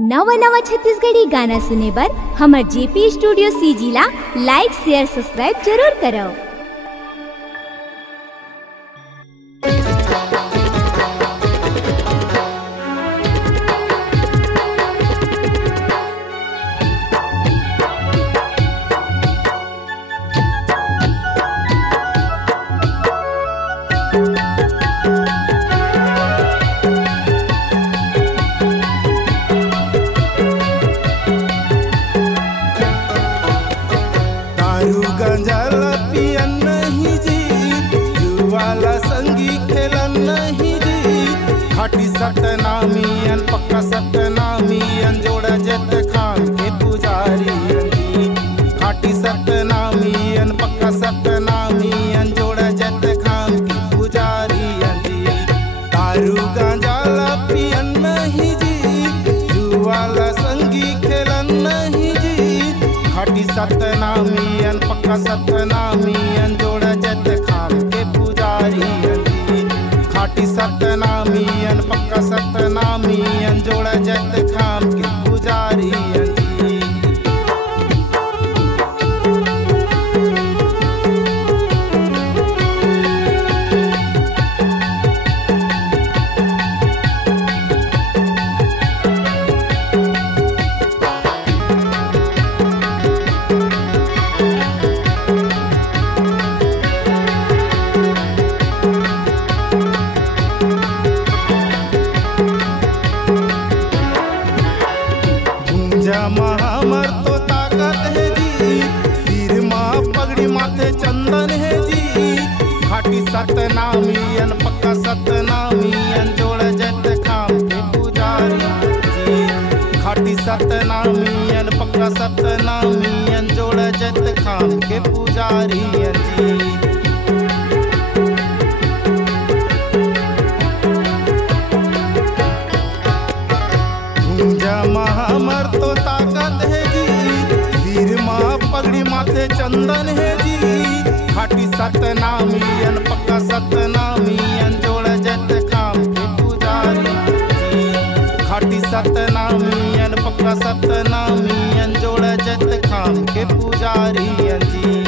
नवा नवा छत्तीसगढ़ी गाना सुने बर हमर जेपी स्टूडियो सीजी ला लाइक शेयर सब्सक्राइब जरूर करो। गंजाला पियन नहीं जी, जुवाला संगी खेलन नहीं जी। खाटी सतनामियन पक्का सतनामियन जोड़ा जत खान के पुजारी जी। खाटी सतनामियन पक्का सतनामियन जोड़ा जत खान के पुजारी जी। दारू गंजाला पियन नहीं जी, जुवाला संगी खेलन नहीं जी। खाटी सतनामियन पक्का सतनामियन जोड़ा जत खान के पुजारी जी। खाटी सतनामियन पक्का सतनामियन जोड़ा जत खान के पुजारी जी। हमर तो ताकत है जी, सिर माँ पगड़ी माथे चंदन है जी। खाटी सतनामियन पक्का सतनामियन जोड़ जत खाम के पुजारी जी। खाटी सतनामियन पक्का सतनामियन जोड़ जत खाम के पुजारी जी। हमर तो ताकत है जी, सिर माँ पगड़ी माथे चंदन है जी। खाटी सतनामियन पक्का सतनामियन जोड़ जत खाम के पुजारी जी। खाटी सतनामियन पक्का सतनामियन जोड़ जत खाम के पुजारी जी।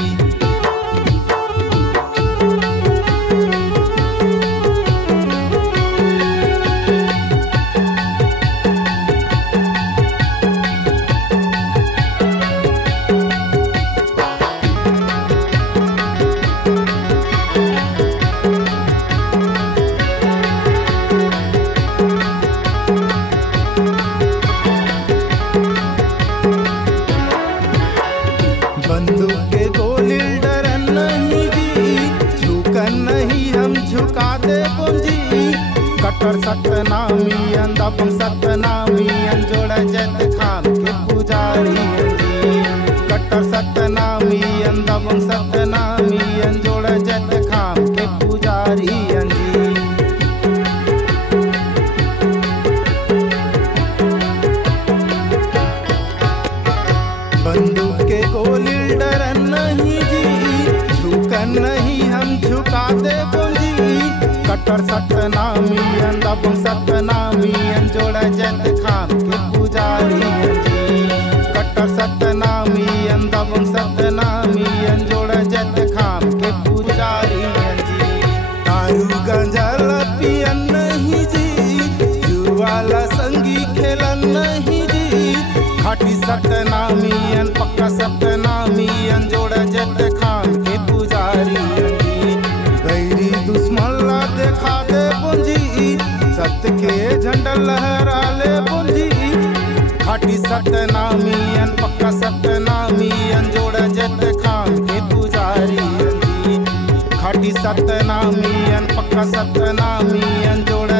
बंदूक के गोली डरन नहीं जी, झुकन नहीं हम झुका दे पूंजी। कट्टर सतनामियन दबंग सतनामियन जोड़ा जत खान के पुजारी जी। कट्टर सतनामियन दबंग सतनामियन जोड़ा जत खान के पुजारी जी। बंदूक के गोली डरन नहीं जी, झुकन नहीं हम झुका दे पूंजी। कट्टर सतनामियन दबंग सतनामियन जोड़ा जत खान के पुजारी जी। कट्टर सतनामियन दबंग सतनामियन जोड़ा जत खान के पुजारी जी। दारू गंजाला पियन नहीं जी, जुवाला संगी खेलन नहीं जी। खाटी सतनामियन पक्का सतनामियन जोड़ा जत खान के पुजारी जी। बैरी दुश्मन ला देखा दे पूंजी, सत्य के झंडा लहरा ले पूंजी। खाटी सतनामियन पक्का सतनामियन जोड़ा जत खान के पुजारी जी। खाटी सतनामियन पक्का सतनामियन जोड़ा